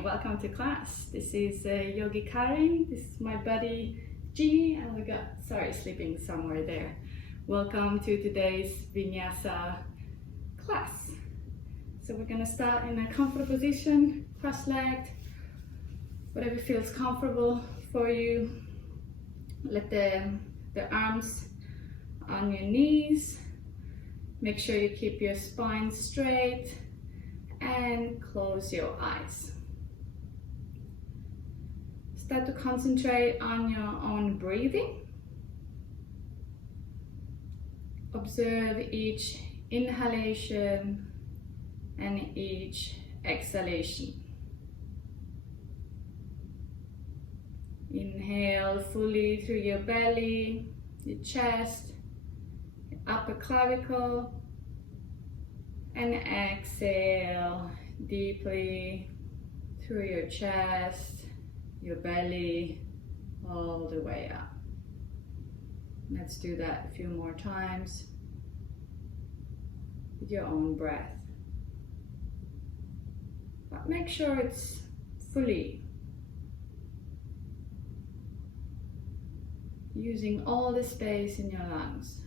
Hi, welcome to class. This is Yogi Karin. This is my buddy Ginny, and we got sleeping somewhere there. Welcome to today's Vinyasa class. So we're gonna start in a comfortable position, cross-legged, whatever feels comfortable for you. Let the arms on your knees. Make sure you keep your spine straight and close your eyes. Start to concentrate on your own breathing. Observe each inhalation and each exhalation. Inhale fully through your belly, your chest, your upper clavicle, and exhale deeply through your chest, your belly, all the way up. Let's do that a few more times with your own breath. But make sure it's fully, using all the space in your lungs.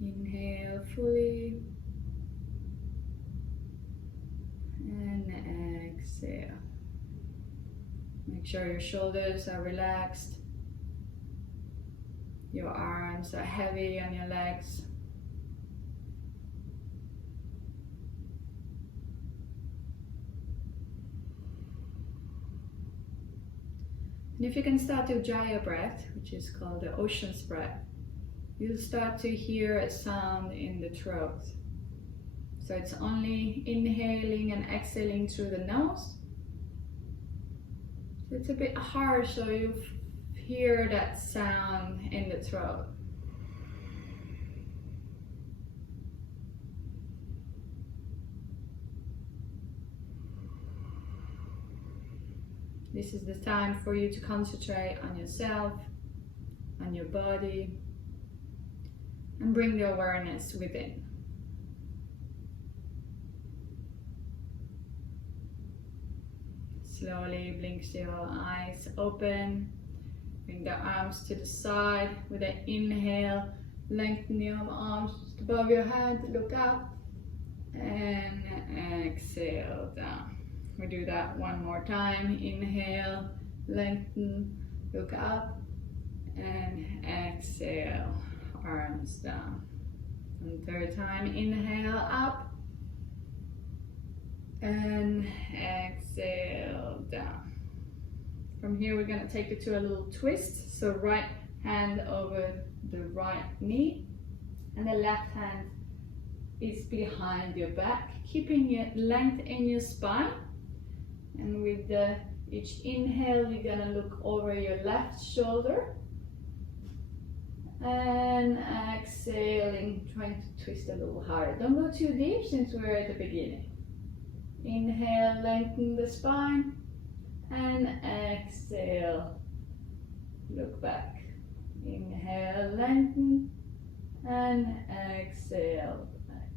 Inhale fully and exhale. Make sure your shoulders are relaxed, your arms are heavy on your legs. And if you can start to Jaya breath, which is called the ocean's breath, you'll start to hear a sound in the throat. So it's only inhaling and exhaling through the nose. So it's a bit harsh, so you hear that sound in the throat. This is the time for you to concentrate on yourself, on your body, and bring the awareness within. Slowly blink your eyes open. Bring the arms to the side with an inhale. Lengthen your arms just above your head. Look up. And exhale down. We do that one more time. Inhale. Lengthen. Look up. And exhale. Arms down. And third time. Inhale up. And exhale down. From here we're going to take it to a little twist. So right hand over the right knee and the left hand is behind your back, keeping your length in your spine. And with each inhale you're going to look over your left shoulder, and exhaling, trying to twist a little harder. Don't go too deep since we're at the beginning. Inhale, lengthen the spine, and exhale, look back. Inhale, lengthen, and exhale, back.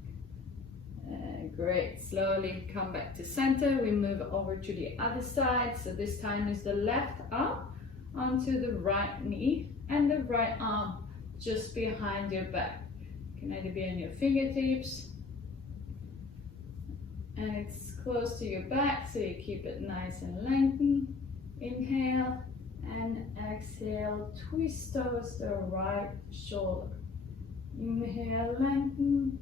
Great, slowly come back to center. We move over to the other side. So this time is the left arm onto the right knee, and the right arm just behind your back. It can either be on your fingertips, and it's close to your back, so you keep it nice and lengthened. Inhale and exhale, twist towards the right shoulder. Inhale, lengthen,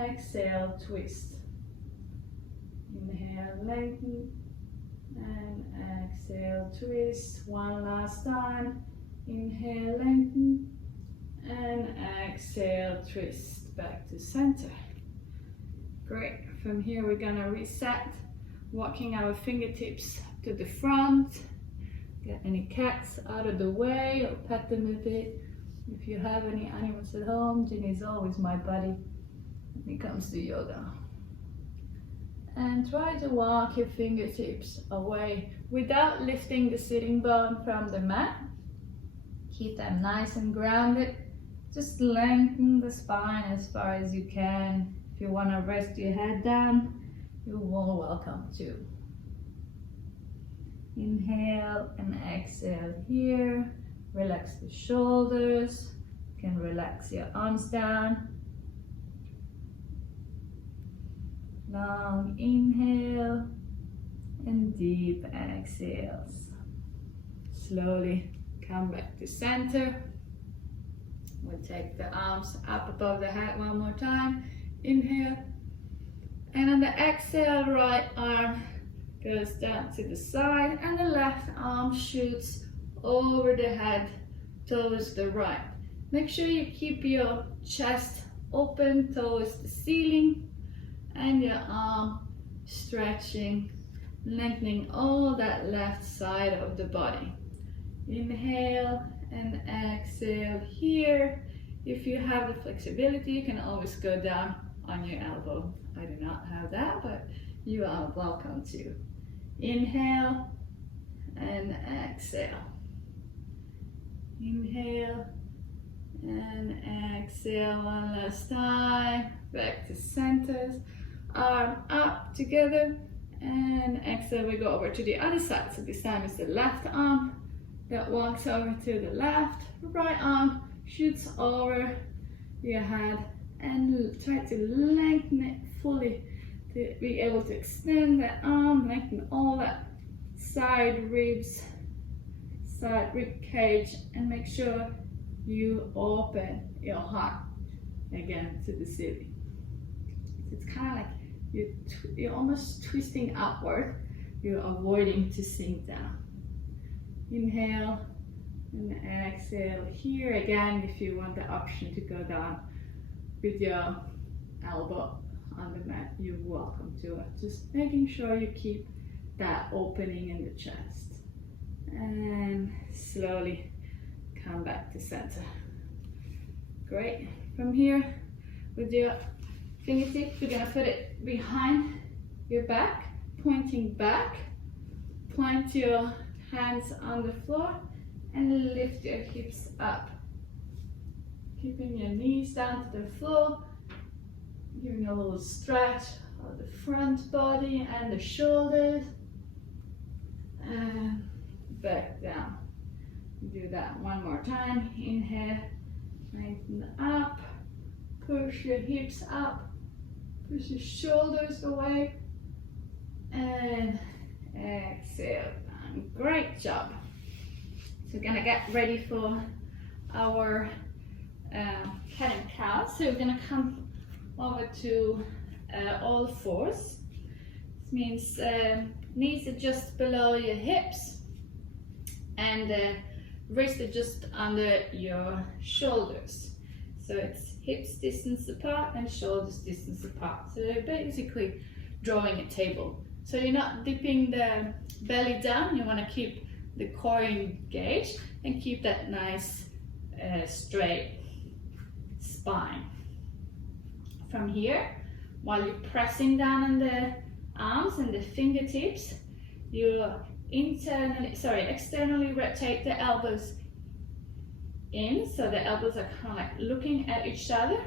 exhale, twist. Inhale, lengthen, and exhale, twist. One last time. Inhale, lengthen, and exhale, twist back to center. Great. From here we're gonna reset, walking our fingertips to the front. Get any cats out of the way or pet them a bit. If you have any animals at home, Ginny is always my buddy when it comes to yoga. And try to walk your fingertips away without lifting the sitting bone from the mat. Keep them nice and grounded. Just lengthen the spine as far as you can If you want to rest your head down, you're more welcome to. Inhale and exhale here. Relax the shoulders. You can relax your arms down. Long inhale and deep exhales. Slowly come back to center. We'll take the arms up above the head one more time. Inhale. And on the exhale, right arm goes down to the side and the left arm shoots over the head towards the right. Make sure you keep your chest open towards the ceiling and your arm stretching, lengthening all that left side of the body. Inhale and exhale here. If you have the flexibility, you can always go down on your elbow. I do not have that, but you are welcome to. Inhale and exhale. Inhale and exhale one last time. Back to center. Arm up together and exhale. We go over to the other side. So this time it's the left arm that walks over to the left. Right arm shoots over your head and try to lengthen it fully to be able to extend that arm, lengthen all that side ribs, side rib cage, and make sure you open your heart again to the ceiling. So it's kind of like you're almost twisting upward. You're avoiding to sink down. Inhale and exhale here again. If you want the option to go down with your elbow on the mat, you're welcome to it. Just making sure you keep that opening in the chest. And slowly come back to center. Great. From here, with your fingertips, we're gonna put it behind your back, pointing back. Point your hands on the floor and lift your hips up. Keeping your knees down to the floor, giving a little stretch of the front body and the shoulders. And back down. Do that one more time. Inhale, lengthen up, push your hips up, push your shoulders away, and exhale. Great job. So we're gonna get ready for our cat and cow. So we're gonna come over to all fours. This means knees are just below your hips and wrists are just under your shoulders. So it's hips distance apart and shoulders distance apart. So they're basically drawing a table. So you're not dipping the belly down, you want to keep the core engaged and keep that nice straight spine. From here, while you're pressing down on the arms and the fingertips, you externally rotate the elbows in, so the elbows are kind of like looking at each other,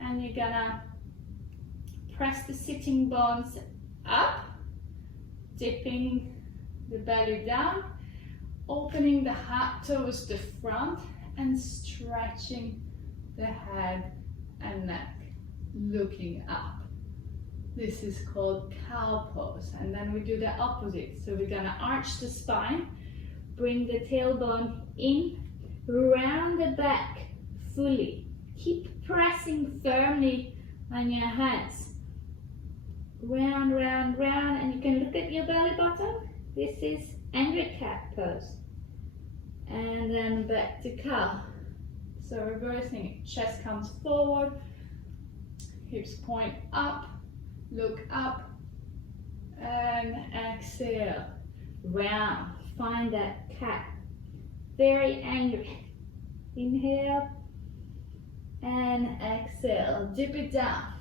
and you're gonna press the sitting bones up, dipping the belly down, opening the heart towards the front and stretching the head and neck, looking up. This is called cow pose. And then we do the opposite. So we're gonna arch the spine, bring the tailbone in, round the back fully. Keep pressing firmly on your hands. Round, round, round, and you can look at your belly button. This is angry cat pose. And then back to cow. So reversing, chest comes forward, hips point up, look up, and exhale, round, find that cat, very angry. Inhale, and exhale, dip it down.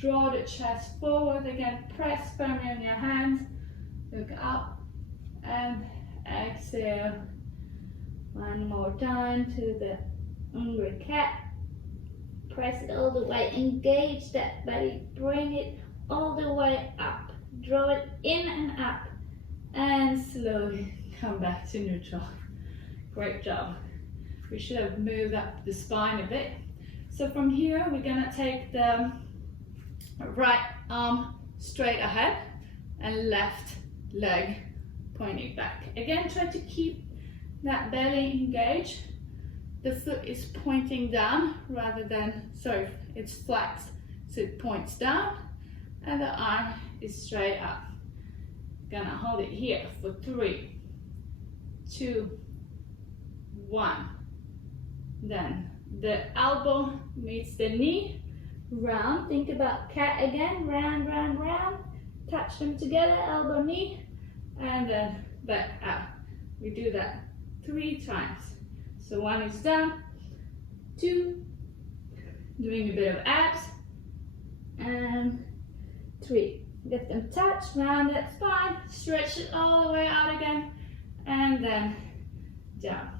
Draw the chest forward again, press firmly on your hands, look up, and exhale. One more time to the angry cat. Press it all the way. Engage that belly. Bring it all the way up. Draw it in and up. And slowly come back to neutral. Great job. We should have moved up the spine a bit. So from here, we're gonna take the right arm straight ahead and left leg pointing back. Again, try to keep that belly engaged. The foot is pointing down rather than, sorry, it's flat, so it points down, and the arm is straight up. Gonna hold it here for 3, 2, 1. Then the elbow meets the knee, round. Think about cat again, round, round, round. Touch them together, elbow, knee, and then back out. We do that 3 times. So 1 is down, 2, doing a bit of abs, and 3. Get them touched, round that spine, stretch it all the way out again, and then down.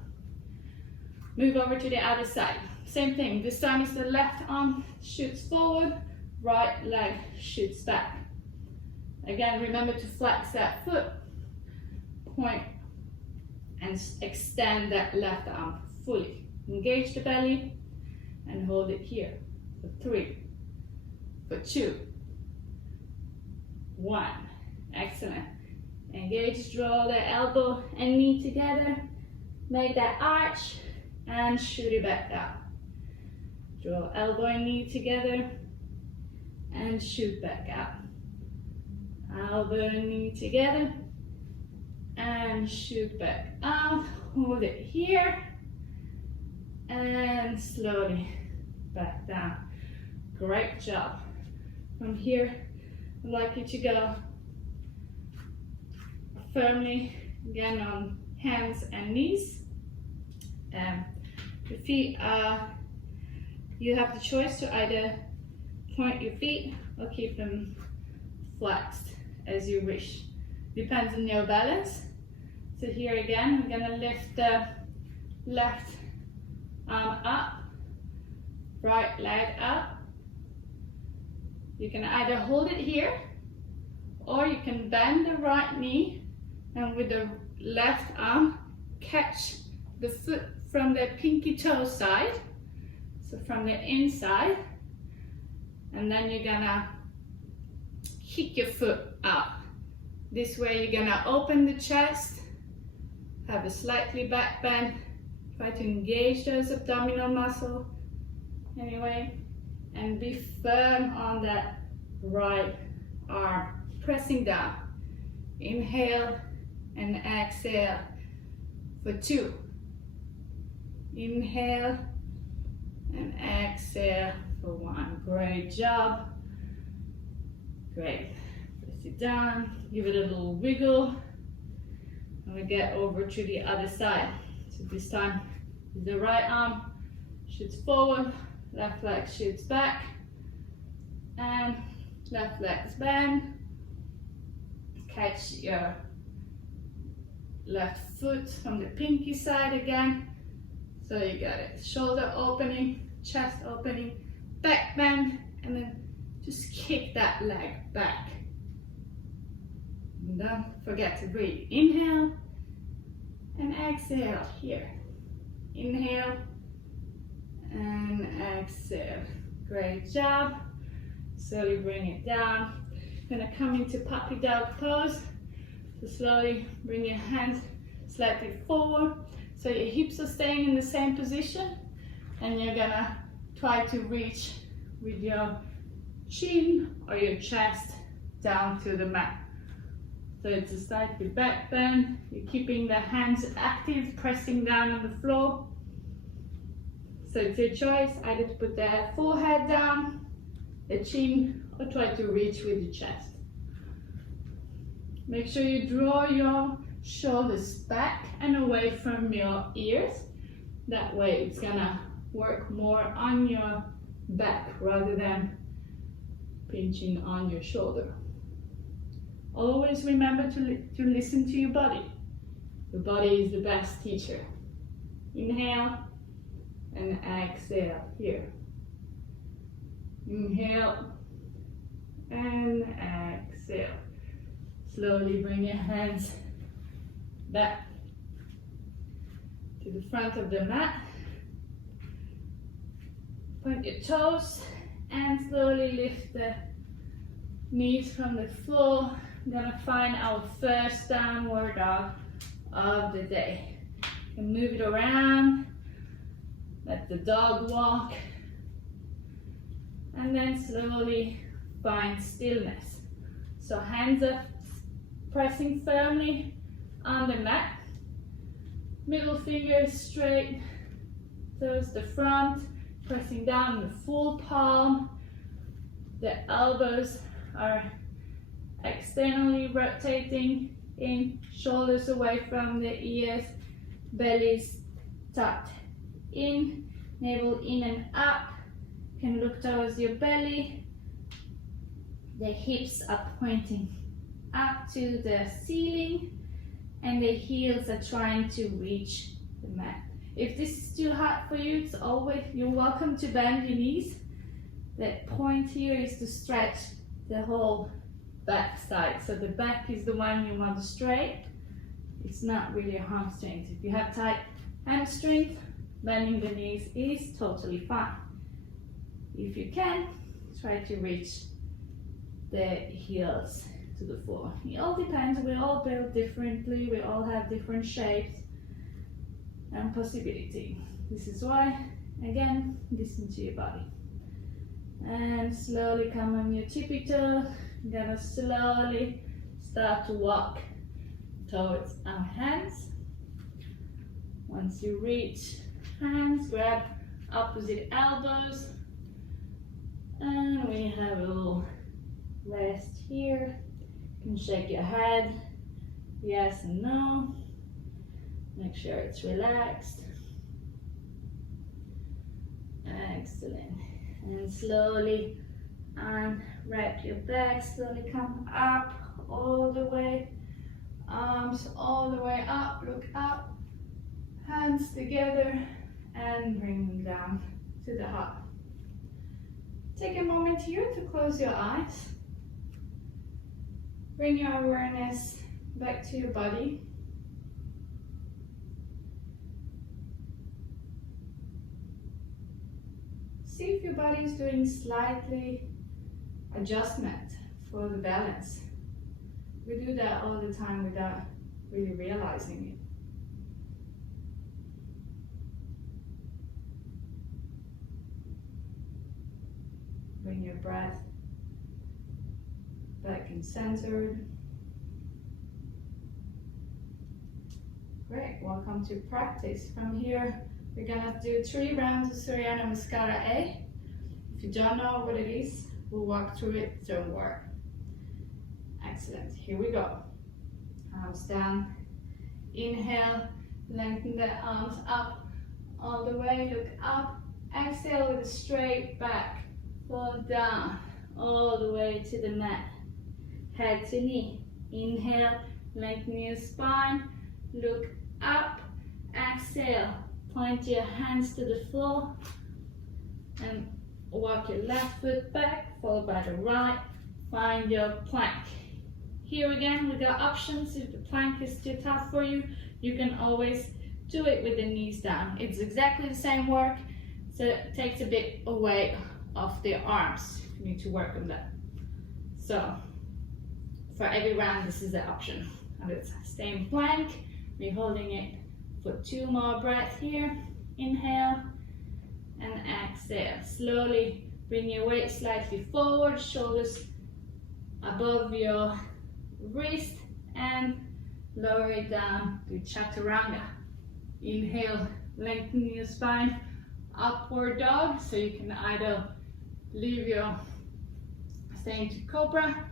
Move over to the other side. Same thing, this time is the left arm shoots forward, right leg shoots back. Again, remember to flex that foot, point, and extend that left arm fully. Engage the belly and hold it here for 3, for 2, 1. Excellent. Engage, draw the elbow and knee together. Make that arch and shoot it back down. Draw elbow and knee together and shoot back out. Elbow and knee together and shoot back out. Hold it here and slowly back down. Great job. From here, I'd like you to go firmly again on hands and knees. The feet are, you have the choice to either point your feet or keep them flexed as you wish. Depends on your balance. So here again, we're gonna lift the left arm up, right leg up. You can either hold it here, or you can bend the right knee and with the left arm catch the foot from the pinky toe side, so from the inside, and then you're gonna kick your foot out. This way you're gonna open the chest, have a slightly back bend, try to engage those abdominal muscles anyway, and be firm on that right arm, pressing down. Inhale and exhale for 2. Inhale and exhale for 1. Great job. Great. Press it down, give it a little wiggle, and we get over to the other side. So this time, the right arm shoots forward, left leg shoots back, and left leg's bend. Catch your left foot from the pinky side again. So you got it. Shoulder opening, chest opening, back bend, and then just kick that leg back. And don't forget to breathe. Inhale and exhale here. Inhale and exhale. Great job. Slowly bring it down. Gonna come into puppy dog pose. So slowly bring your hands slightly forward. So your hips are staying in the same position, and you're gonna try to reach with your chin or your chest down to the mat. So it's a slightly back bend. You're keeping the hands active, pressing down on the floor. So it's your choice, either to put the forehead down, the chin, or try to reach with the chest. Make sure you draw your shoulders back and away from your ears. That way it's gonna work more on your back rather than pinching on your shoulder. Always remember to listen to your body. The body is the best teacher. Inhale and exhale here. Inhale and exhale. Slowly bring your hands back to the front of the mat. Point your toes and slowly lift the knees from the floor. We're gonna find our first downward dog of the day. You can move it around, let the dog walk, and then slowly find stillness. So hands up, pressing firmly on the mat. Middle fingers straight towards the front, pressing down the full palm. The elbows are externally rotating in, shoulders away from the ears, bellies tucked in, navel in and up. You can look towards your belly. The hips are pointing up to the ceiling and the heels are trying to reach the mat. If this is too hard for you, it's always, you're welcome to bend your knees. The point here is to stretch the whole back side. So the back is the one you want straight. It's not really a hamstrings. If you have tight hamstrings, bending the knees is totally fine. If you can, try to reach the heels to the floor. It all depends. We all build differently. We all have different shapes and possibility. This is why, again, listen to your body. And slowly come on your tippy toes. I'm gonna slowly start to walk towards our hands. Once you reach hands, grab opposite elbows. And we have a little rest here. You can shake your head, yes and no. Make sure it's relaxed. Excellent. And slowly unwrap your back, slowly come up all the way. Arms all the way up, look up. Hands together and bring them down to the heart. Take a moment here to close your eyes. Bring your awareness back to your body. See if your body is doing slightly adjustment for the balance. We do that all the time without really realizing it. Bring your breath back and centered. Great, welcome to practice. From here, we're gonna do 3 rounds of Surya Namaskara A. If you don't know what it is, we'll walk through it, don't worry. Excellent, here we go. Arms down, inhale, lengthen the arms up, all the way, look up. Exhale with a straight back, fall down, all the way to the mat. Head to knee, inhale, lengthen your spine, look up, exhale. Point your hands to the floor and walk your left foot back, followed by the right. Find your plank. Here again, we got options. If the plank is too tough for you, you can always do it with the knees down. It's exactly the same work, so it takes a bit away off the arms. You need to work on that. So, for every round, this is the option. And it's same plank. We're holding it for 2 more breaths here. Inhale and exhale. Slowly bring your weight slightly forward, shoulders above your wrist, and lower it down to chaturanga. Inhale, lengthen your spine, upward dog. So you can either leave your stay into cobra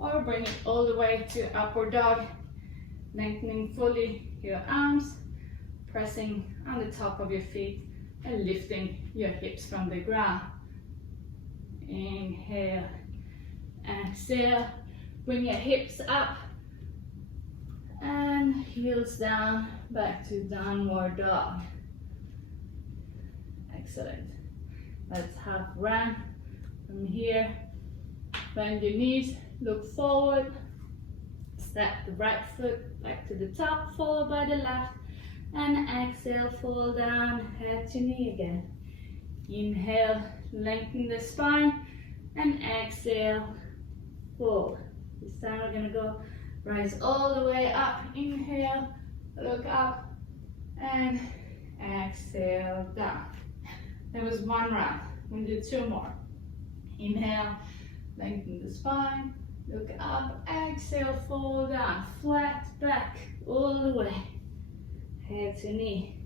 or bring it all the way to upward dog, lengthening fully your arms, pressing on the top of your feet and lifting your hips from the ground. Inhale, exhale, bring your hips up and heels down, back to downward dog. Excellent. Let's half run From here, bend your knees, look forward, step the right foot back to the top, followed by the left, and exhale, fall down, head to knee again. Inhale, lengthen the spine, and exhale, fold. This time we're gonna go rise all the way up. Inhale, look up, and exhale, down. That was one round. We'll do two more. Inhale, lengthen the spine, look up, exhale, fall down, flat back, all the way. Head to knee.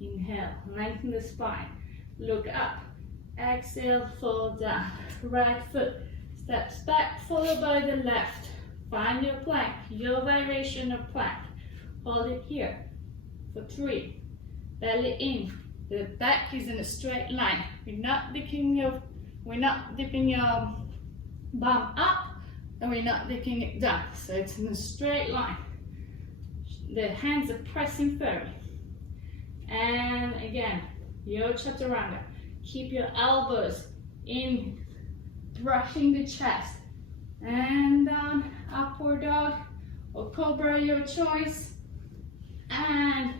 Inhale, lengthen the spine, look up, exhale, fall down. Right foot steps back, followed by the left. Find your plank, your variation of plank. Hold it here for 3. Belly in. The back is in a straight line. We're not dipping your bum up, and we're not dipping it down. So it's in a straight line. The hands are pressing firmly. And again, your chaturanga. Keep your elbows in, brushing the chest. And down, upward dog or cobra, your choice. And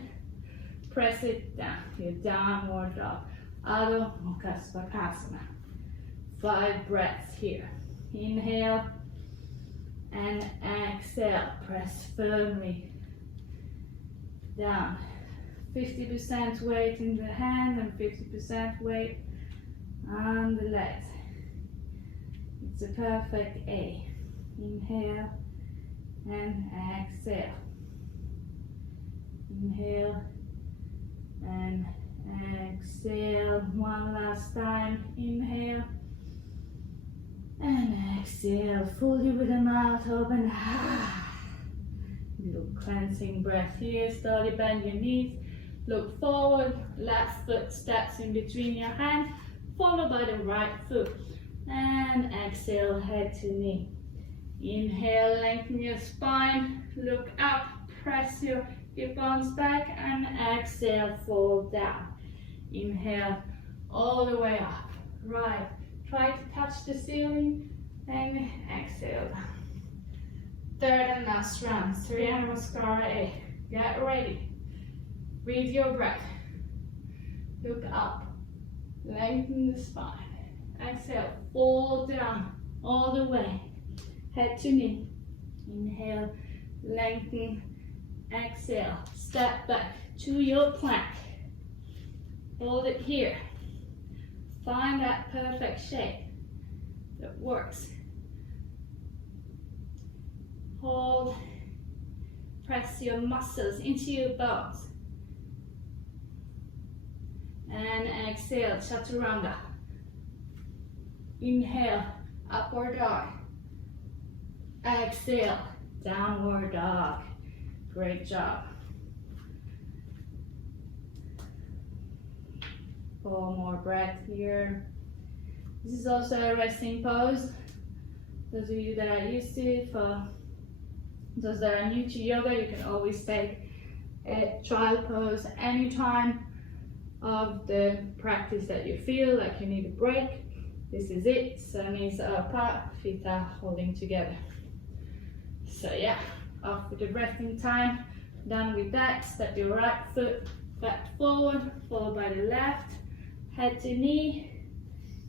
press it down, your downward dog. Adho Mukha Svakhasana. 5 breaths here. Inhale and exhale. Press firmly down. 50% weight in the hand and 50% weight on the legs. It's a perfect A. Inhale and exhale. Inhale and exhale. One last time. Inhale and exhale. Fully with the mouth open. Little cleansing breath here. Slowly bend your knees. Look forward. Left foot steps in between your hands, followed by the right foot. And exhale, head to knee. Inhale, lengthen your spine. Look up. Press your hip bones back, and exhale, fall down. Inhale, all the way up. Right. Try to touch the ceiling, and exhale down. Third and last round, Surya Namaskara A. Get ready. Breathe your breath. Look up. Lengthen the spine. Exhale, fall down all the way. Head to knee. Inhale, lengthen. Exhale, step back to your plank. Hold it here. Find that perfect shape that works. Hold. Press your muscles into your bones. And exhale, chaturanga. Inhale, upward dog. Exhale, downward dog. Great job. 4 more breaths here. This is also a resting pose. Those of you that are used to it, for those that are new to yoga, you can always take a trial pose anytime of the practice that you feel like you need a break. This is it. So knees are apart, feet are holding together. So yeah, off with the resting time. Done with that, step your right foot back forward, followed by the left. Head to knee.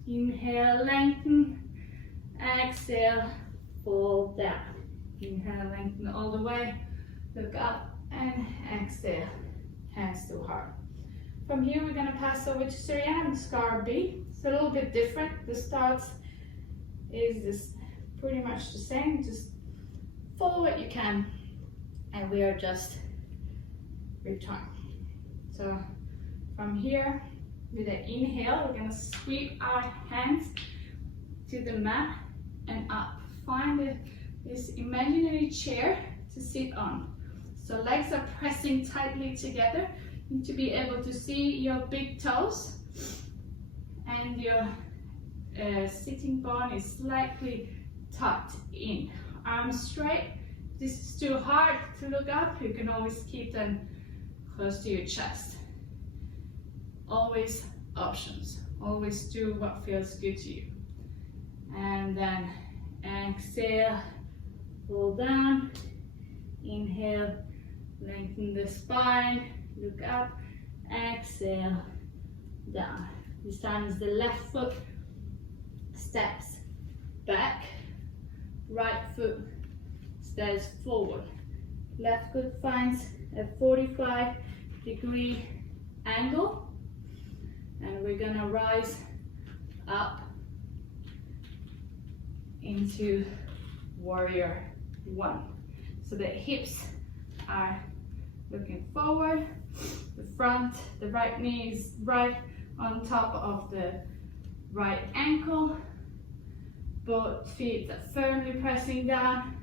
Inhale, lengthen. Exhale, fall down. Inhale, lengthen all the way. Look up and exhale. Hands to heart. From here, we're going to pass over to Surya Namaskara B. It's a little bit different. The starts is this pretty much the same. Just follow what you can, and we are just return. So from here, with an inhale, we're going to sweep our hands to the mat and up. Find this imaginary chair to sit on. So legs are pressing tightly together. You need to be able to see your big toes, and your sitting bone is slightly tucked in. Arms straight. If this is too hard to look up, you can always keep them close to your chest. Always options. Always do what feels good to you. And then exhale, pull down. Inhale, lengthen the spine, look up. Exhale, down. This time is the left foot steps back, right foot steps forward. Left foot finds a 45-degree angle, and we're gonna rise up into warrior one. So the hips are looking forward, the right knee is right on top of the right ankle, both feet are firmly pressing down,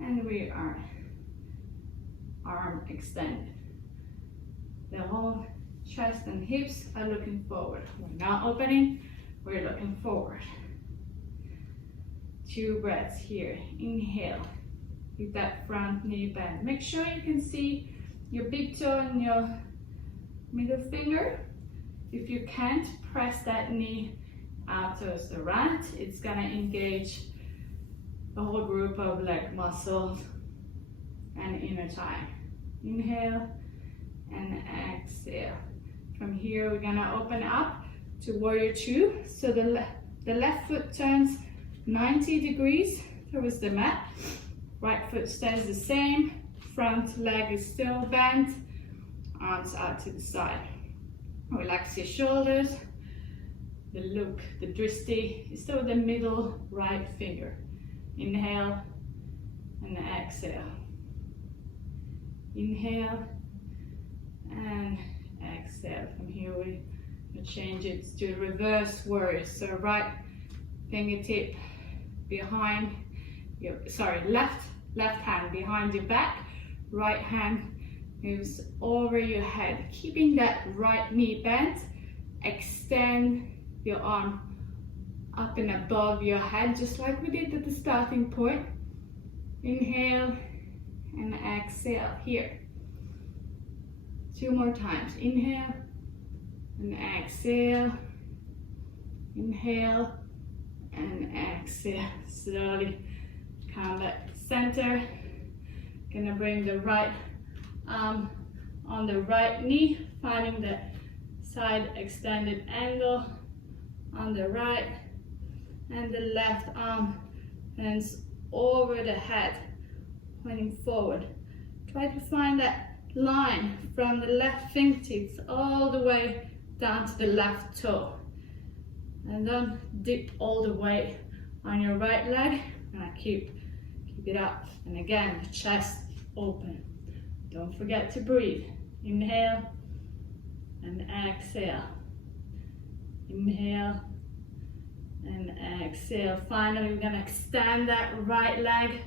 and we are arm extended. The whole chest and hips are looking forward. We're not opening, we're looking forward. 2 breaths here. Inhale, keep that front knee bent. Make sure you can see your big toe and your middle finger. If you can't, press that knee out towards the right. It's gonna engage a whole group of leg muscles and inner thigh. Inhale and exhale. From here, we're gonna open up to warrior two. So the left foot turns 90 degrees towards the mat. Right foot stays the same. Front leg is still bent. Arms out to the side. Relax your shoulders. The look, the drishti is still the middle right finger. Inhale and exhale. Inhale and exhale. From here we change it to reverse warrior. So right fingertip behind your, left hand behind your back, right hand moves over your head, keeping that right knee bent. Extend your arm up and above your head, just like we did at the starting point. Inhale and exhale here. 2 more times. Inhale and exhale. Inhale and exhale. Slowly come back to center. Gonna bring the right arm on the right knee, finding the side extended angle on the right, and the left arm hands over the head, pointing forward. Try to find that line from the left fingertips all the way down to the left toe. And don't dip all the way on your right leg. And keep it up. And again, the chest open. Don't forget to breathe. Inhale and exhale. Inhale and exhale. Finally, we're gonna extend that right leg.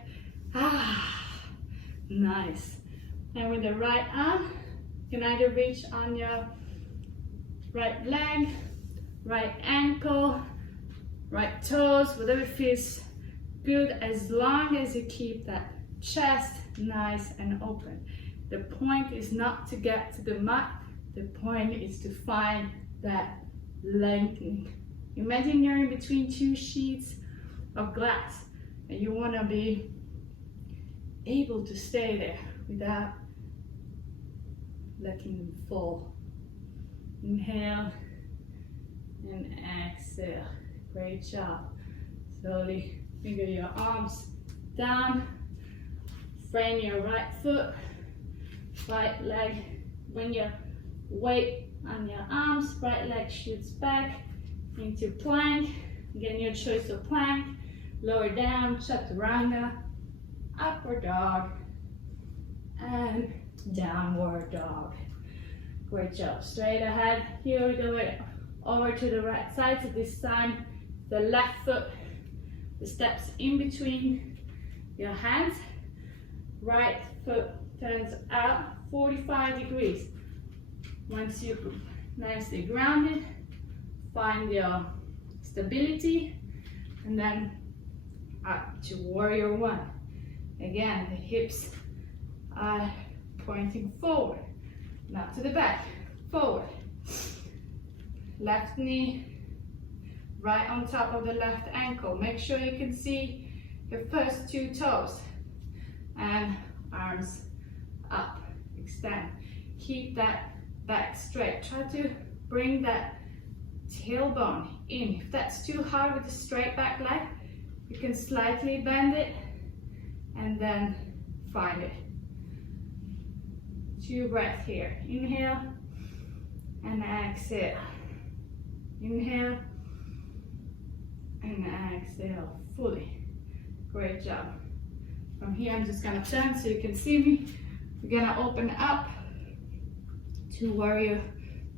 Nice. And with the right arm, you can either reach on your right leg, right ankle, right toes, whatever feels good, as long as you keep that chest nice and open. The point is not to get to the mat, the point is to find that lengthening. Imagine you're in between 2 sheets of glass and you want to be able to stay there without letting them fall. Inhale and exhale. Great job. Slowly finger your arms down. Frame your right foot, right leg. When your weight on your arms, right leg shoots back into plank. Again, your choice of plank. Lower down, chaturanga, upward dog, and downward dog. Great job. Straight ahead. Here we go over to the right side. So this time, the left foot, the steps in between your hands. Right foot turns out 45 degrees. Once you're nicely grounded, find your stability, and then up to warrior one. Again, the hips are pointing forward, not to the back, forward. Left knee right on top of the left ankle. Make sure you can see your first two toes. And arms up, extend. Keep that back straight. Try to bring that tailbone in. If that's too hard with the straight back leg, you can slightly bend it and then find it. 2 breaths here. Inhale and exhale. Inhale and exhale fully. Great job. From here, I'm just gonna turn so you can see me. We're gonna open up to warrior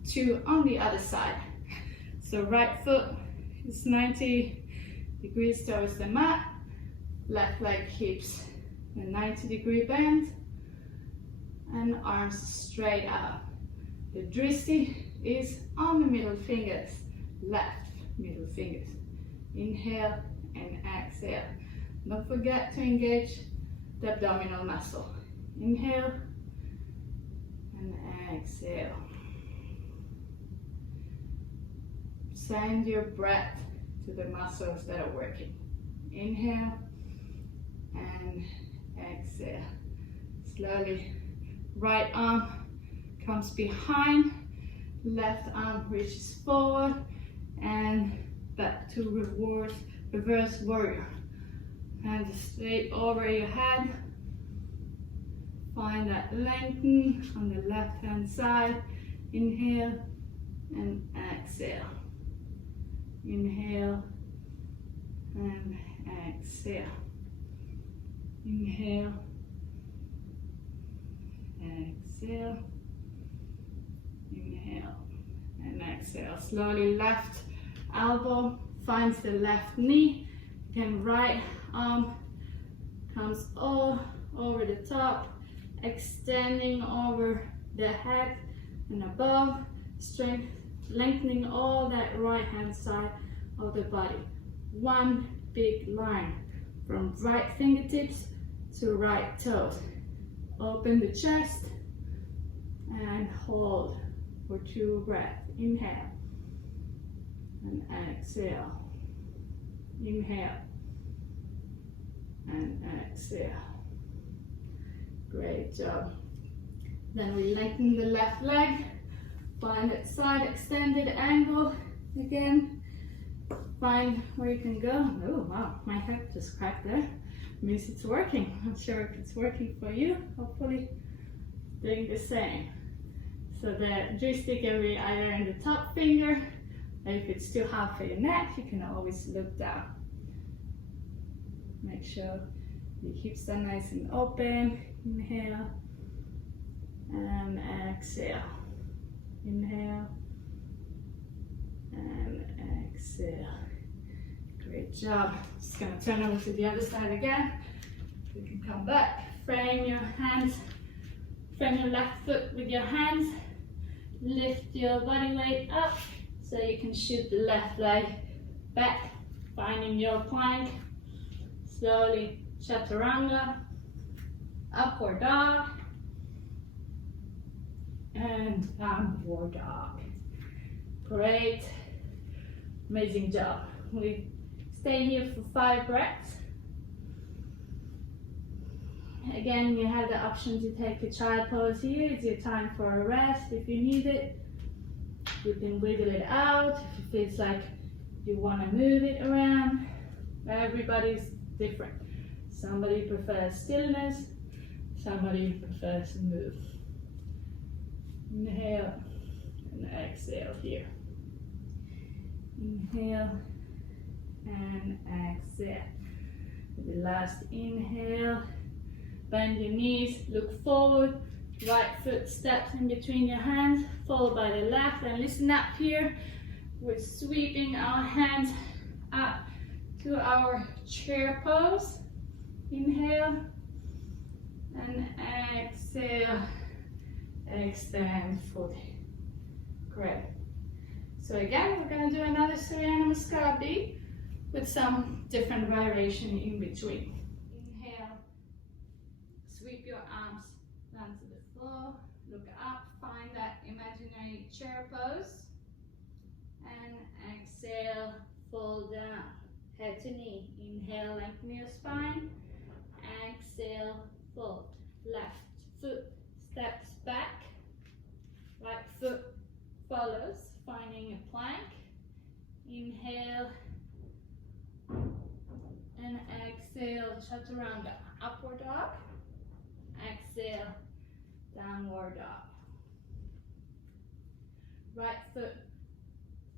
2 on the other side. So right foot is 90 degrees towards the mat. Left leg keeps a 90-degree bend. And arms straight up. The dristi is on the middle fingers. Left middle fingers. Inhale and exhale. Don't forget to engage the abdominal muscle. Inhale and exhale. Send your breath to the muscles that are working. Inhale and exhale. Slowly, right arm comes behind, left arm reaches forward and back to reverse warrior. Hands straight over your head. Find that lengthen on the left hand side. Inhale and exhale. Inhale and exhale. Inhale, exhale. Inhale and exhale. Slowly left elbow finds the left knee. Then right arm comes all over the top, extending over the head and above, strength, lengthening all that right hand side of the body. One big line from right fingertips to right toes. Open the chest and hold for 2 breaths. Inhale and exhale. Inhale and exhale. Great job. Then we lengthen the left leg. Find that side extended angle again. Find where you can go. Oh wow, my hip just cracked there. Means it's working. I'm sure if it's working for you, hopefully doing the same. So the joystick can be either in the top finger, and if it's too hard for your neck, you can always look down. Make sure your hips are nice and open. Inhale and exhale. Inhale and exhale. Great job. Just gonna turn over to the other side again. You can come back, frame your hands, frame your left foot with your hands, lift your body weight up so you can shoot the left leg back, finding your plank. Slowly, chaturanga, upward dog, and downward dog. Great, amazing job. We stay here for 5 breaths. Again, you have the option to take a child pose here. It's your time for a rest if you need it. You can wiggle it out if it feels like you want to move it around. Everybody's different. Somebody prefers stillness, somebody prefers to move. Inhale and exhale here. Inhale and exhale. With the last inhale, bend your knees, look forward, right foot steps in between your hands, followed by the left, and listen up here. We're sweeping our hands up to our chair pose. Inhale and exhale. Extend fully. Great. So again, we're going to do another Surya Namaskar beat with some different variation in between. Inhale, sweep your arms down to the floor, look up, find that imaginary chair pose, and exhale, fold Inhale, lengthen your spine. Exhale, fold. Left foot steps back. Right foot follows, finding a plank. Inhale and exhale, chaturanga, upward dog. Exhale, downward dog. Right foot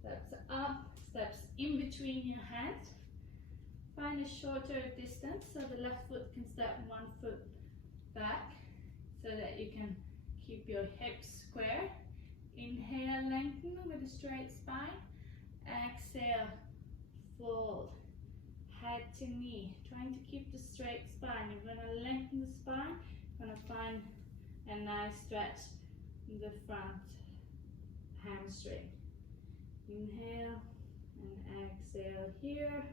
steps up, steps in between your hands. Find a shorter distance so the left foot can step 1 foot back so that you can keep your hips square. Inhale, lengthen with a straight spine. Exhale, fold. Head to knee. Trying to keep the straight spine. You're going to lengthen the spine. You're going to find a nice stretch in the front hamstring. Inhale and exhale here.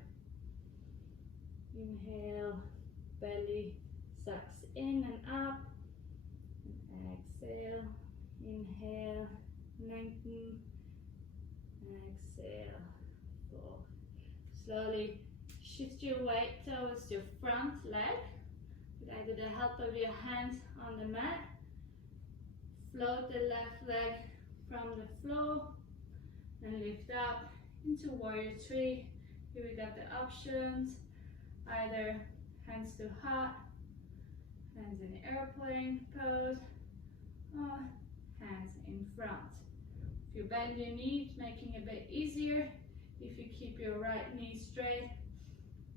Inhale, belly sucks in and up. And exhale, inhale, lengthen. Exhale, fold. Slowly shift your weight towards your front leg with either the help of your hands on the mat. Float the left leg from the floor and lift up into warrior three. Here we got the options, either hands to heart, hands in airplane pose, or hands in front. If you bend your knees, making it a bit easier. If you keep your right knee straight,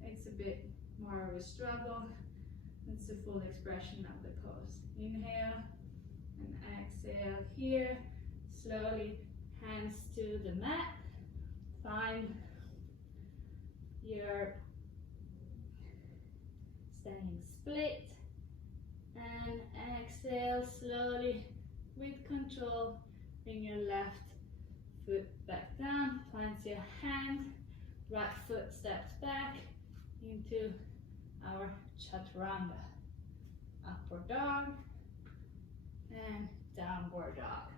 it's a bit more of a struggle. It's the full expression of the pose. Inhale and exhale here. Slowly, hands to the mat. Find your standing split. And exhale slowly with control. Bring your left foot back down. Plant your hand. Right foot steps back into our chaturanga. Upward dog and downward dog.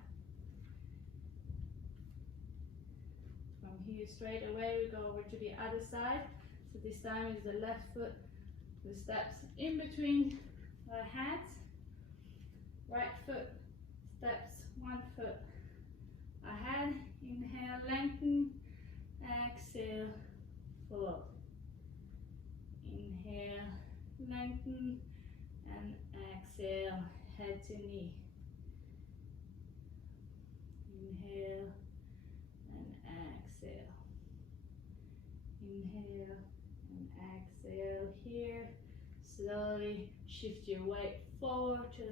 From here straight away we go over to the other side. So this time is the left foot the steps in between our hands. Right foot steps 1 foot ahead. Inhale, lengthen. Exhale, fold. Inhale, lengthen, and exhale, head to knee. Inhale and exhale. Inhale and exhale here. Slowly shift your weight forward to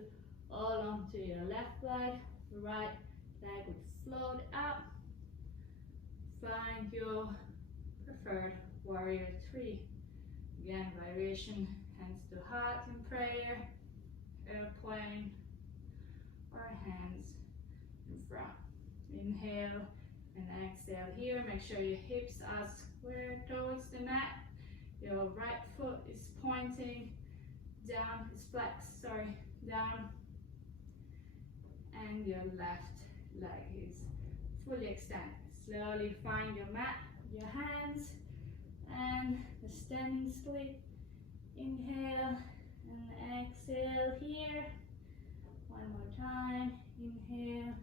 all onto your left leg. Right leg would float up. Find your preferred warrior three. Again, variation, hands to heart in prayer, airplane, or hands in front. Inhale and exhale here. Make sure your hips are square towards the mat. Your right foot is pointing down, is flexed, sorry, down. And your left leg is fully extended. Slowly find your mat, your hands, and the standing split. Inhale and exhale here. One more time. Inhale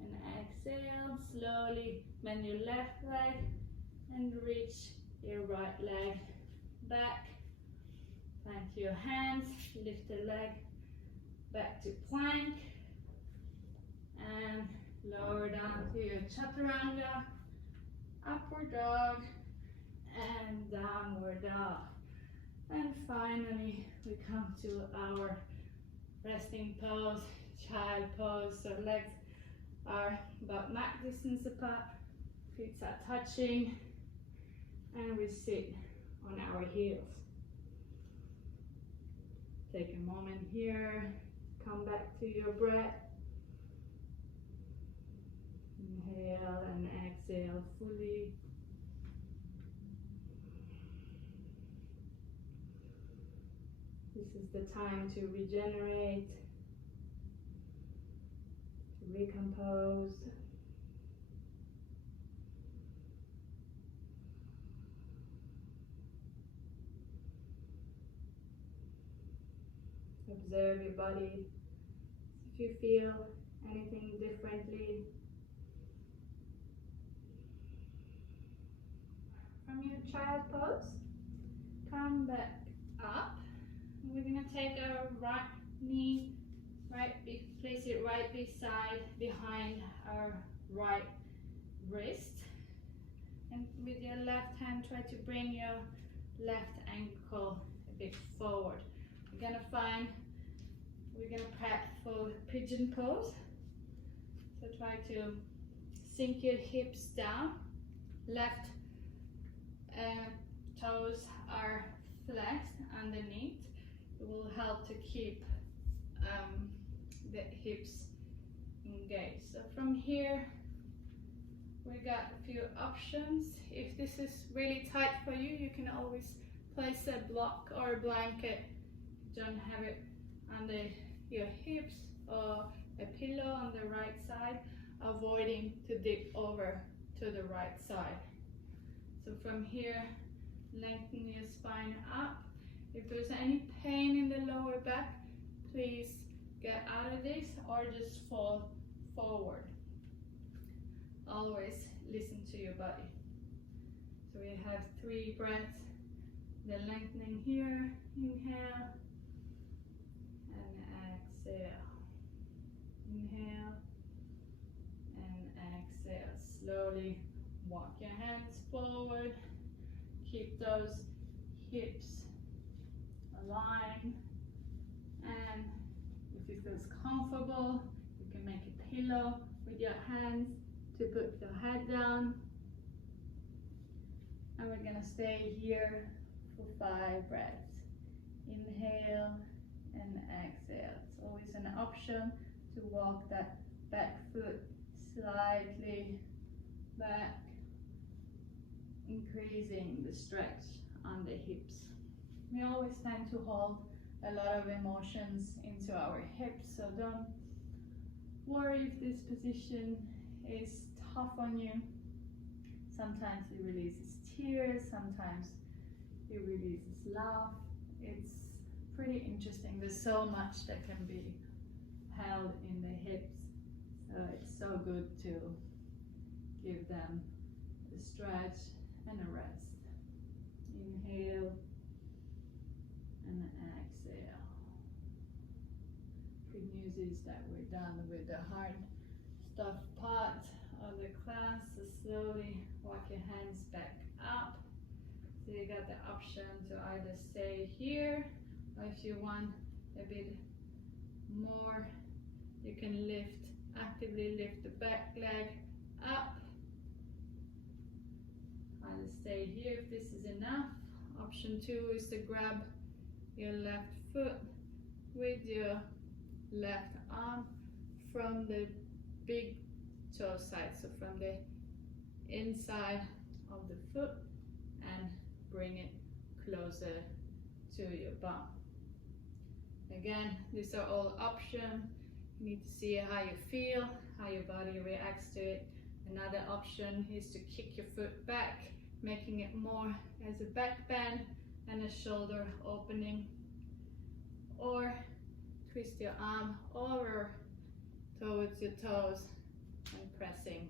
and exhale. Slowly bend your left leg and reach your right leg back. Plant your hands, lift the leg back to plank, and lower down to your chaturanga, upward dog, and downward dog. And finally, we come to our resting pose, child pose. So legs are about mat distance apart, feet are touching, and we sit on our heels. Take a moment here, come back to your breath. Inhale and exhale fully. This is the time to regenerate, to recompose. Observe your body. If you feel anything differently. From your child pose, come back up. We're going to take our right knee, place it right behind our right wrist. And with your left hand, try to bring your left ankle a bit forward. We're going to prep for pigeon pose. So try to sink your hips down. Left toes are flexed underneath. It will help to keep the hips engaged. So from here, we got a few options. If this is really tight for you, you can always place a block or a blanket. Don't have it under your hips or a pillow on the right side, avoiding to dip over to the right side. So from here, lengthen your spine up. If there's any pain in the lower back, please get out of this or just fall forward. Always listen to your body. So we have 3 breaths. The lengthening here, inhale and exhale. Inhale and exhale. Slowly walk your hands forward. Keep those hips aligned. And if it feels comfortable, you can make a pillow with your hands to put your head down. And we're gonna stay here for 5 breaths. Inhale and exhale. It's always an option to walk that back foot slightly back, increasing the stretch on the hips. We always tend to hold a lot of emotions into our hips, so don't worry if this position is tough on you. Sometimes it releases tears, sometimes it releases love. It's pretty interesting. There's so much that can be held in the hips, so it's so good to give them a stretch and a rest. Inhale and exhale. Good news is that we're done with the hard stuff part of the class, so slowly walk your hands back up. So you got the option to either stay here, or if you want a bit more, you can actively lift the back leg up. Either stay here if this is enough. Option 2 is to grab your left foot with your left arm from the big toe side, so from the inside of the foot, and bring it closer to your bum. Again, these are all options. You need to see how you feel, how your body reacts to it. Another option is to kick your foot back, making it more as a back bend and a shoulder opening, or twist your arm over towards your toes and pressing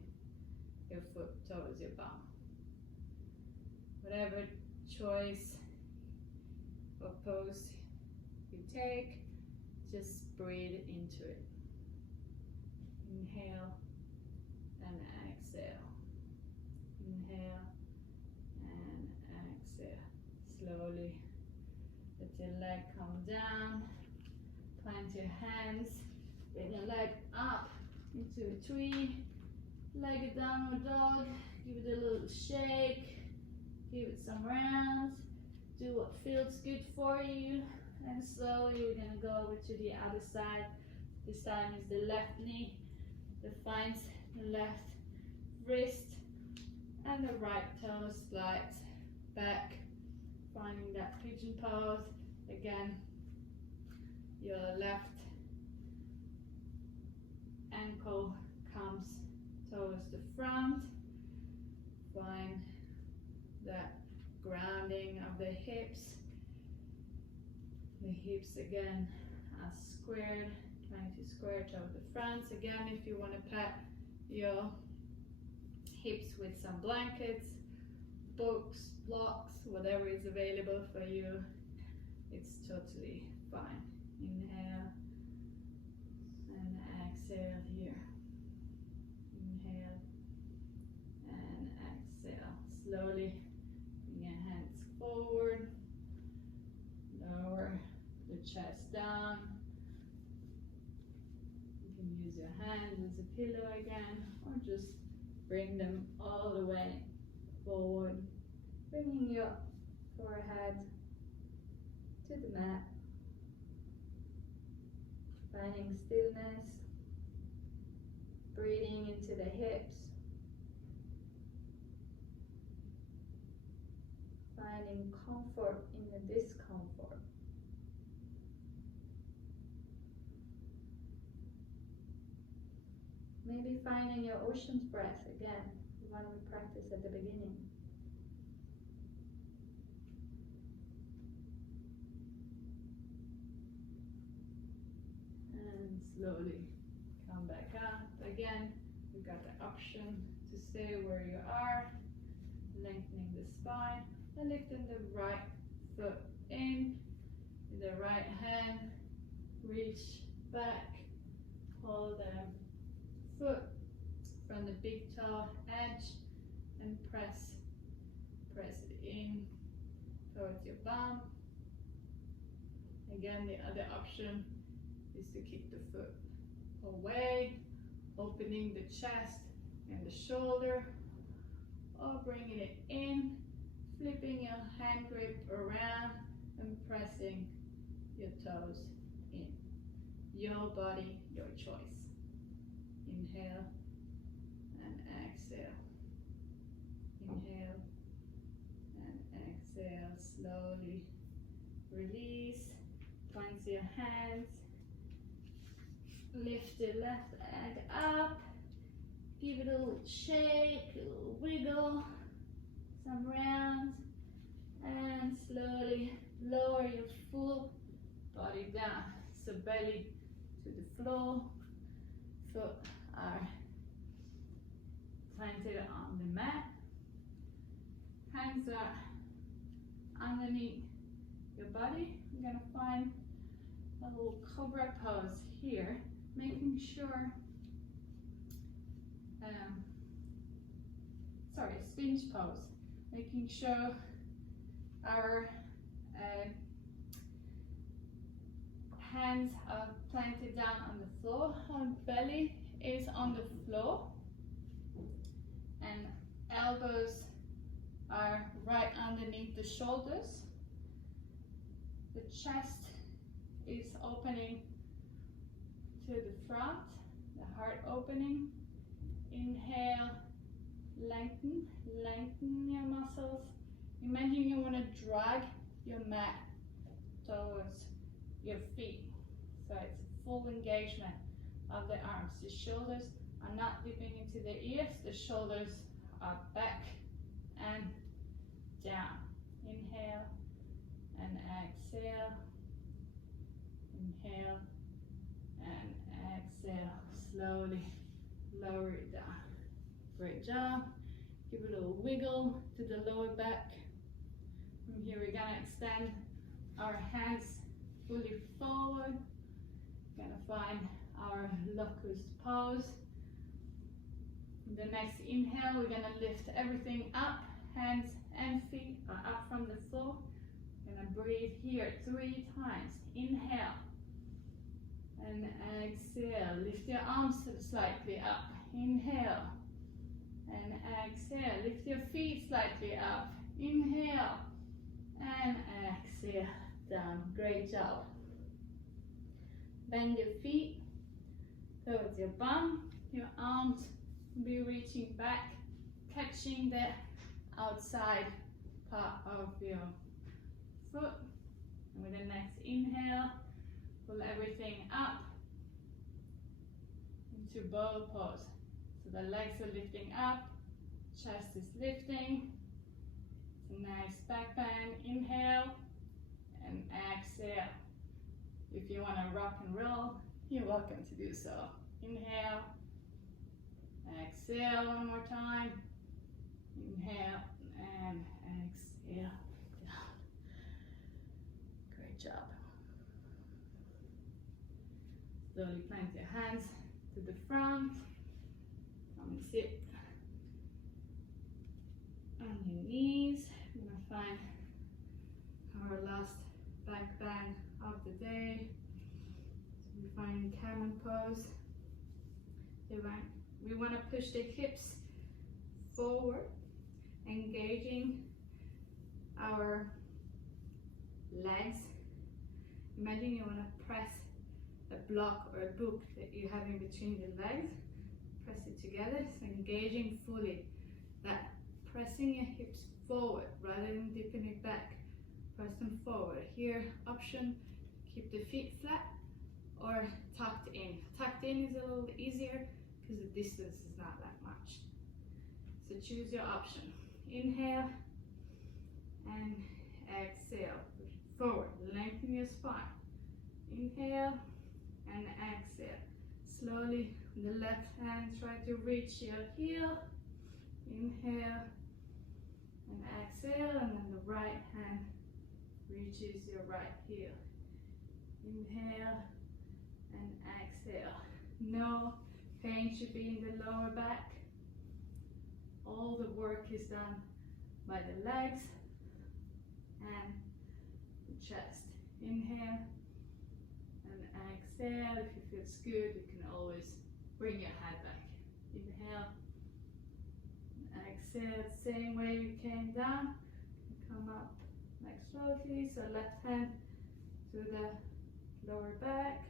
your foot towards your bum. Whatever choice or pose you take, just breathe into it. Inhale and exhale. Inhale and exhale. Slowly let your leg come down. Plant your hands, bring your leg up into a tree, like a downward dog. Give it a little shake, give it some rounds, do what feels good for you, and slowly we're going to go over to the other side. This time is the left knee that finds the left wrist, and the right toe slides back, finding that pigeon pose. Again, your left ankle comes towards the front. Find that grounding of the hips. The hips again squared, trying to square toe the front. Again, if you want to pat your hips with some blankets, books, blocks, whatever is available for you, it's totally fine. Inhale and exhale here. Inhale and exhale. Slowly bring your hands forward. Lower the chest down. You can use your hands as a pillow again, or just bring them all the way forward, bringing your forehead to the mat, finding stillness, breathing into the hips, finding comfort in the discomfort. Maybe finding your ocean's breath again, the one we practiced at the beginning. And slowly come back up. Again, you've got the option to stay where you are, lengthening the spine, and lifting the right foot in, with the right hand, reach back, hold the foot from the big toe edge, and press it in towards your bum. Again, the other option is to keep the foot away, opening the chest and the shoulder, or bringing it in, flipping your hand grip around and pressing your toes in. Your body, your choice. Inhale and exhale. Inhale and exhale. Slowly release. Point your hands. Lift the left leg up. Give it a little shake, a little wiggle, some rounds, and slowly lower your full body down. So belly to the floor, foot are planted on the mat, hands are underneath your body. You're gonna find a little cobra pose here, making sure sphinx pose, making sure our hands are planted down on the floor, our belly is on the floor, and elbows are right underneath the shoulders. The chest is opening to the front, the heart opening. Inhale, lengthen your muscles. Imagine you want to drag your mat towards your feet. So it's full engagement of the arms. The shoulders are not dipping into the ears. The shoulders are back and down. Inhale and exhale. Inhale and exhale. Slowly lower it down. Great job. Give a little wiggle to the lower back. From here we're gonna extend our hands fully forward. Gonna find our locust pose. The next inhale, we're gonna lift everything up. Hands and feet are up from the floor. Gonna breathe here 3 times. Inhale and exhale. Lift your arms slightly up. Inhale and exhale. Lift your feet slightly up. Inhale and exhale down. Great job. Bend your feet towards your bum. Your arms will be reaching back, catching the outside part of your foot. And with the next inhale, pull everything up into bow pose. So the legs are lifting up, chest is lifting. It's a nice back bend. Inhale and exhale. If you want to rock and roll, you're welcome to do so. Inhale, exhale one more time. Inhale and exhale. Down. Great job. Slowly plant your hands to the front. Come and sit on your knees. We're gonna find our last back bend of the day. So we find camel pose. We want to push the hips forward, engaging our legs. Imagine you want to press a block or a book that you have in between your legs. Press it together, so engaging fully. That pressing your hips forward rather than dipping it back. Press them forward. Here, option, keep the feet flat or tucked in. Tucked in is a little easier because the distance is not that much. So choose your option. Inhale and exhale. Push forward, lengthen your spine. Inhale and exhale. Slowly, with the left hand, try to reach your heel. Inhale and exhale, and then the right hand reaches your right heel. Inhale and exhale. No pain should be in the lower back. All the work is done by the legs and the chest. Inhale and exhale. If it feels good, you can always bring your head back. Inhale and exhale, same way you came down. Come up next slowly. So left hand to the lower back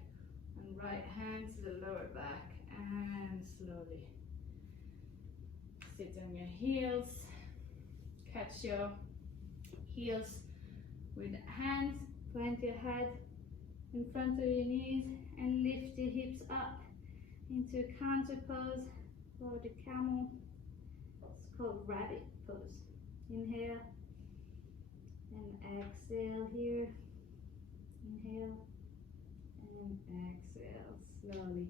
and right hand to the lower back, and slowly sit on your heels. Catch your heels with hands. Plant your head in front of your knees and lift your hips up into counter pose or the camel. It's called rabbit pose. Inhale and exhale here. Inhale and exhale. Slowly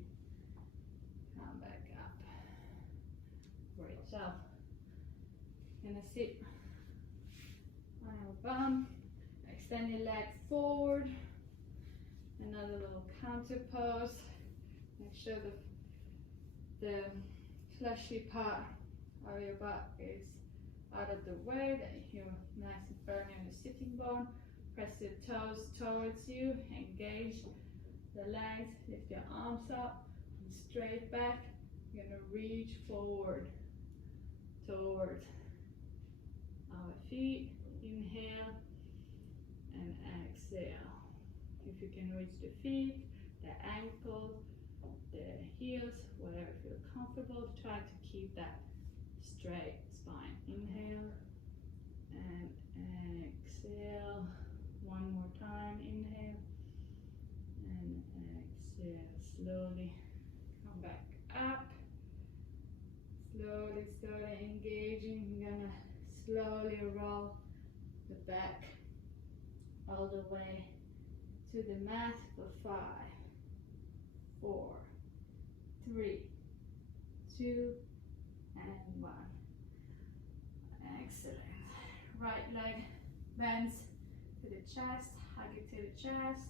come back up. Great job. Gonna sit on your bum. Extend your leg forward. Another little counter pose. Make sure the fleshy part of your butt is out of the way, that you're nice and firm in the sitting bone. Press your toes towards you. Engage the legs. Lift your arms up and straight back. You're gonna reach forward towards our feet. Inhale and exhale. If you can reach the feet, the ankles, the heels, whatever feel comfortable, try to keep that straight spine. Inhale and exhale. One more time. Inhale and exhale. Slowly come back up. Slowly engaging. You're gonna slowly roll the back all the way to the mat for 5, 4, 3, 2, and 1. Excellent. Right leg bends to the chest, hug it to the chest.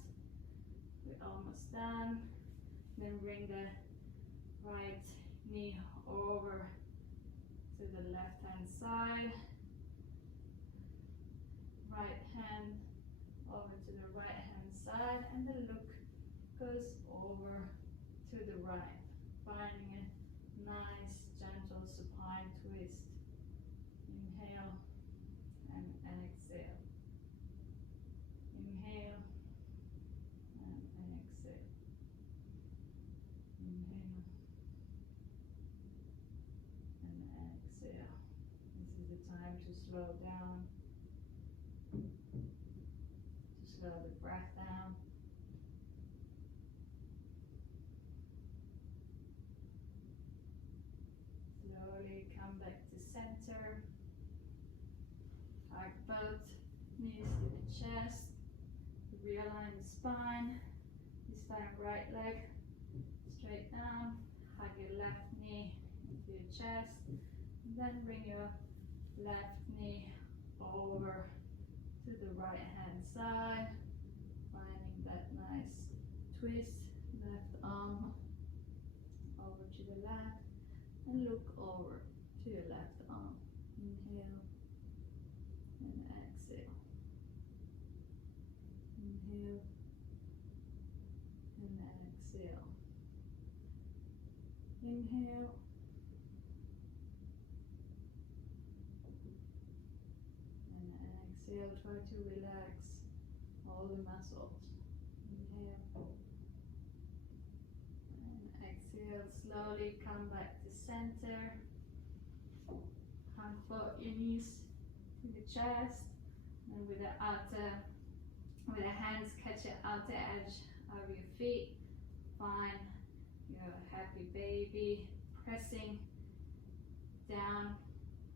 We're almost done. Then bring the right knee over to the left hand side. Right hand over to the right hand side, and the look goes over to the right, finding a nice gentle supine twist. Inhale and exhale. Inhale and exhale. Inhale and exhale. This is the time to slow down, to slow the breath down. Slowly come back to center. Hug both knees to the chest. Realign the spine. time, right leg straight down. Hug your left knee into your chest. And then bring your left knee over to the right hand side. Finding that nice twist. Left arm over to the left. And look over to your left arm. Inhale and exhale. Inhale and exhale. Inhale and exhale. Try to relax all the muscles. Inhale and exhale. Slowly come back to center. Hand float your knees to the chest, and with the hands catch the outer edge of your feet. Find your happy baby, pressing down,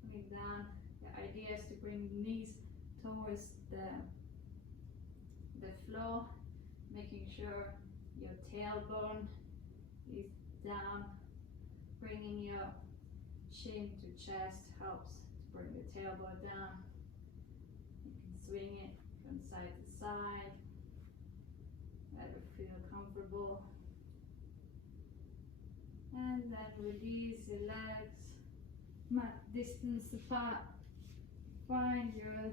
coming down. The idea is to bring the knees towards the floor, making sure your tailbone is down. Bringing your chin to chest helps to bring the tailbone down. You can swing it from side to side. Let it feel comfortable. And then release your legs mat distance apart. Find your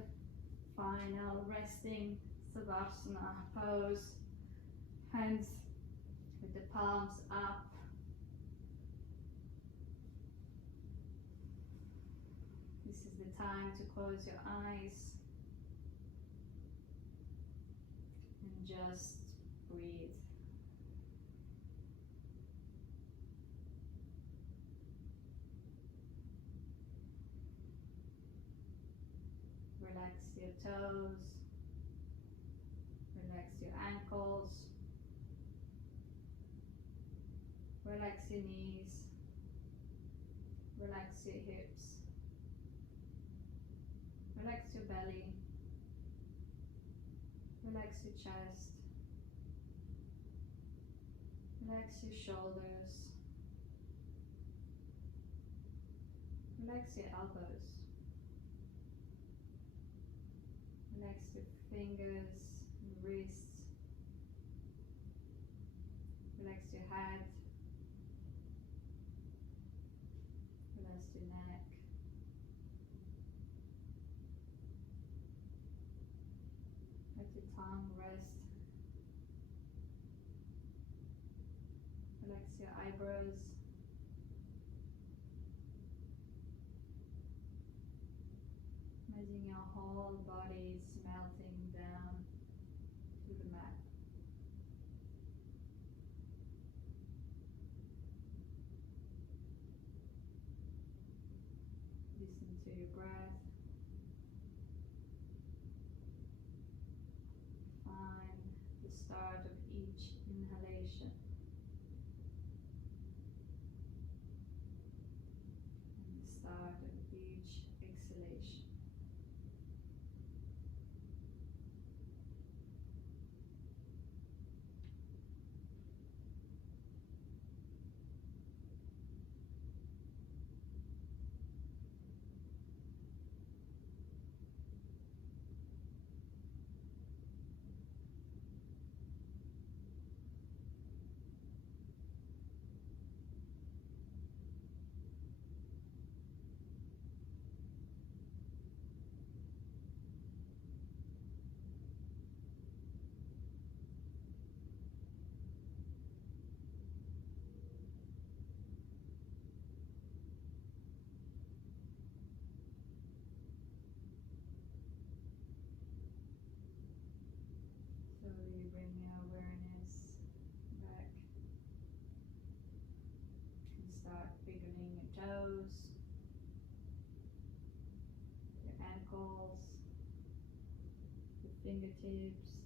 final resting Savasana pose. Hands with the palms up. This is the time to close your eyes and just breathe. Relax your toes, relax your ankles, relax your knees, relax your hips, relax your belly, relax your chest, relax your shoulders, relax your elbows. Relax your fingers and wrists. Relax your head. Relax your neck. Let your tongue rest. Relax your eyebrows. Imagine your whole body melting down to the mat. Listen to your breath. Find the start of each inhalation and the start of each exhalation. Slowly bring your awareness back and start wiggling your toes, your ankles, your fingertips.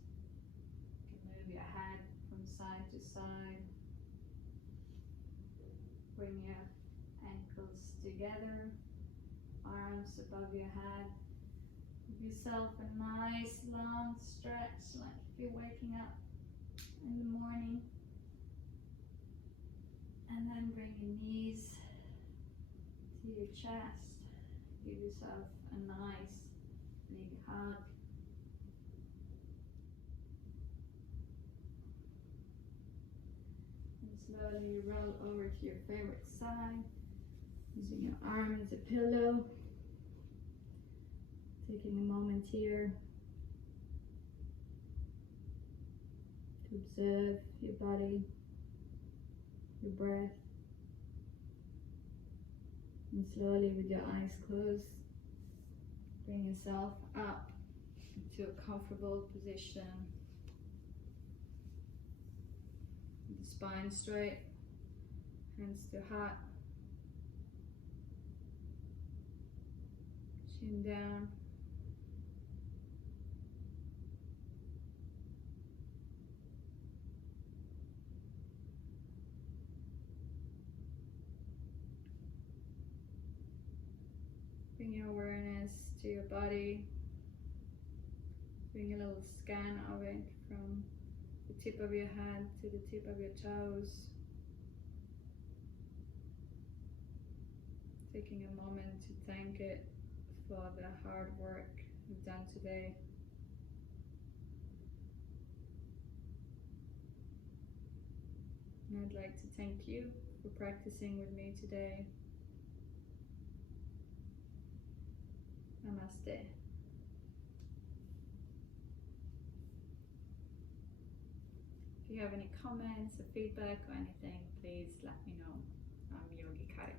You can move your head from side to side. Bring your ankles together, arms above your head. Give yourself a nice long stretch, like if you're waking up in the morning. And then bring your knees to your chest. Give yourself a nice big hug. And slowly roll over to your favorite side, using your arm as a pillow. Taking a moment here to observe your body, your breath, and slowly with your eyes closed, bring yourself up into a comfortable position. With the spine straight, hands to heart, chin down. Bring your awareness to your body. Doing a little scan of it from the tip of your head to the tip of your toes. Taking a moment to thank it for the hard work you've done today. And I'd like to thank you for practicing with me today. Namaste. If you have any comments or feedback or anything, please let me know. I'm Yogi Kai.